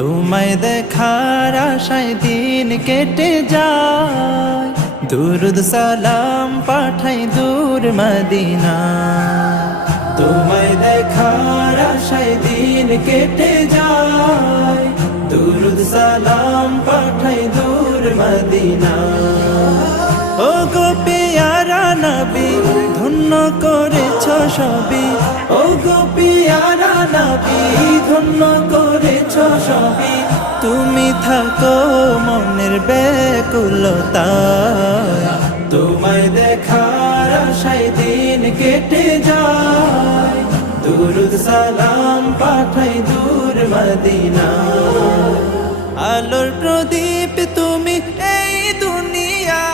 তোমায় দেখার আশায় দিন কেটে যায়, দুরুদ সালাম পাঠাই দূর মদিনা। তোমায় দেখার আশায় দিন কেটে যায়, দুরুদ সালাম পাঠাই দূর মদিনা। ও গো পেয়ারা নবী, ধন্য করেছ সবই। ও গো পেয়ারা নবী, ধন্য করেছ সবই। তুমি থাকো মনের ব্যাকুলতায়, তোমায় দেখার আশায় দিন কেটে যায়, দুরুদ সালাম পাঠাই দূর মদিনা। আলোর প্রদীপ তুমি এই দুনিয়া,